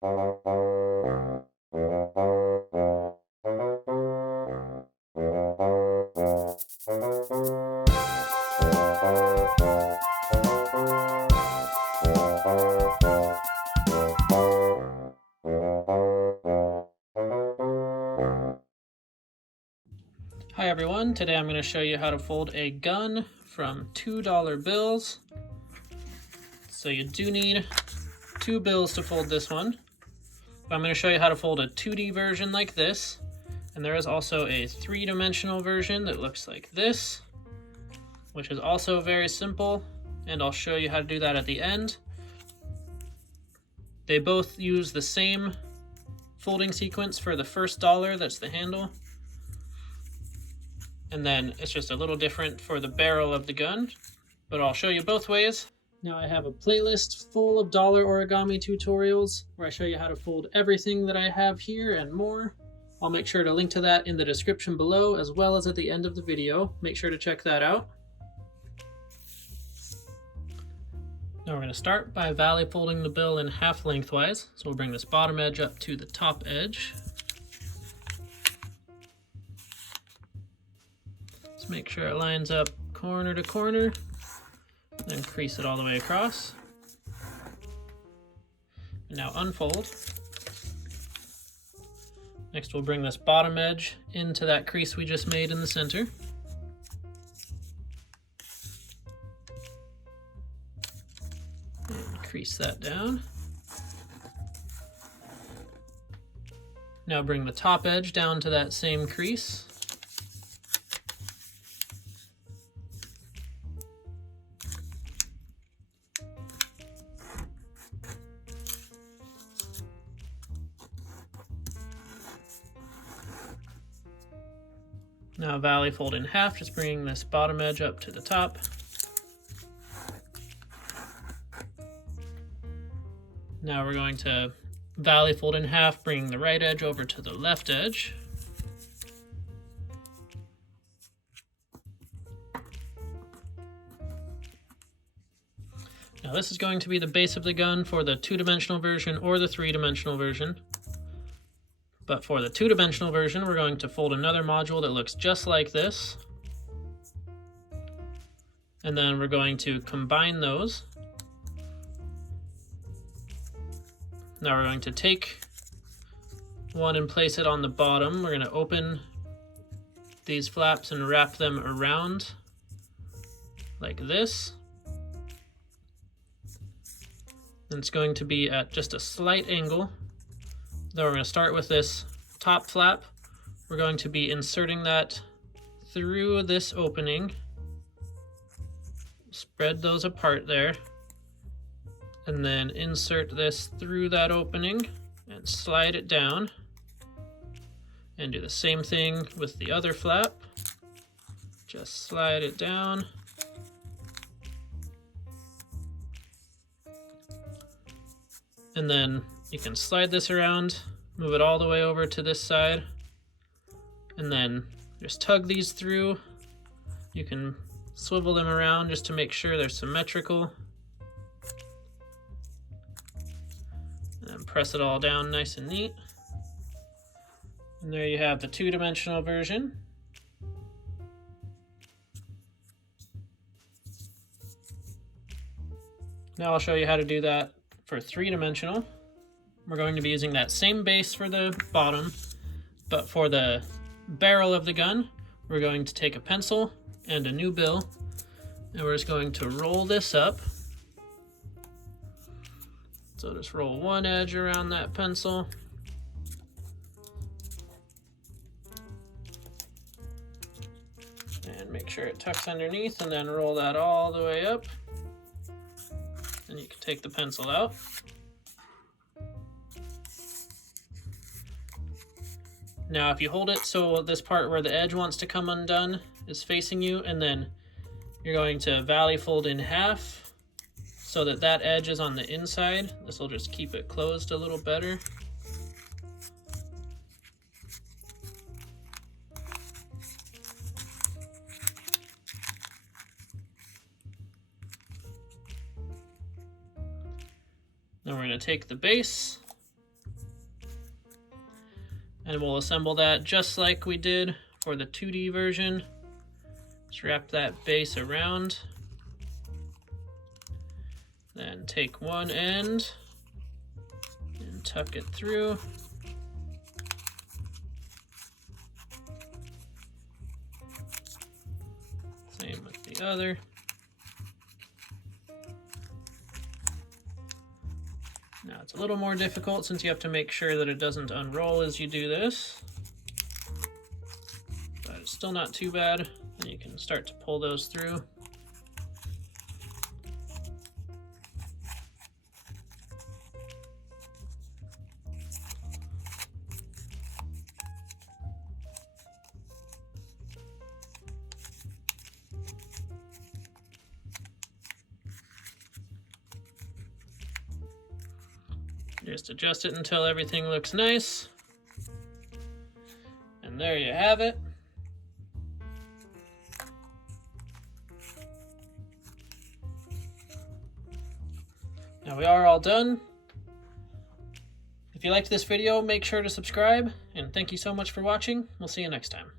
Hi everyone, today I'm going to show you how to fold a gun from $2 bills. So you do need 2 bills to fold this one. But I'm going to show you how to fold a 2D version like this. And there is also a 3-dimensional version that looks like this, which is also very simple. And I'll show you how to do that at the end. They both use the same folding sequence for the first dollar, that's the handle. And then it's just a little different for the barrel of the gun, but I'll show you both ways. Now I have a playlist full of dollar origami tutorials where I show you how to fold everything that I have here and more. I'll make sure to link to that in the description below as well as at the end of the video. Make sure to check that out. Now we're going to start by valley folding the bill in half lengthwise. So we'll bring this bottom edge up to the top edge. Just make sure it lines up corner to corner. Then crease it all the way across. And now unfold. Next we'll bring this bottom edge into that crease we just made in the center. And crease that down. Now bring the top edge down to that same crease. Now valley fold in half, just bringing this bottom edge up to the top. Now we're going to valley fold in half, bringing the right edge over to the left edge. Now this is going to be the base of the gun for the 2-dimensional version or the 3-dimensional version. But for the 2-dimensional version, we're going to fold another module that looks just like this. And then we're going to combine those. Now we're going to take one and place it on the bottom. We're going to open these flaps and wrap them around like this. And it's going to be at just a slight angle. Then we're going to start with this top flap. We're going to be inserting that through this opening. Spread those apart there. And then insert this through that opening and slide it down. And do the same thing with the other flap. Just slide it down. And then you can slide this around, move it all the way over to this side, and then just tug these through. You can swivel them around just to make sure they're symmetrical. And then press it all down nice and neat. And there you have the 2-dimensional version. Now I'll show you how to do that for 3-dimensional. We're going to be using that same base for the bottom, but for the barrel of the gun, we're going to take a pencil and a new bill, and we're just going to roll this up. So just roll one edge around that pencil. And make sure it tucks underneath, and then roll that all the way up. And you can take the pencil out. Now if you hold it so this part where the edge wants to come undone is facing you, and then you're going to valley fold in half so that that edge is on the inside. This will just keep it closed a little better. Then we're going to take the base And we'll assemble that just like we did for the 2D version. Just wrap that base around. Then take one end and tuck it through. Same with the other. Now it's a little more difficult since you have to make sure that it doesn't unroll as you do this. But it's still not too bad. And you can start to pull those through. Just adjust it until everything looks nice. And there you have it. Now we are all done. If you liked this video, make sure to subscribe, and thank you so much for watching. We'll see you next time.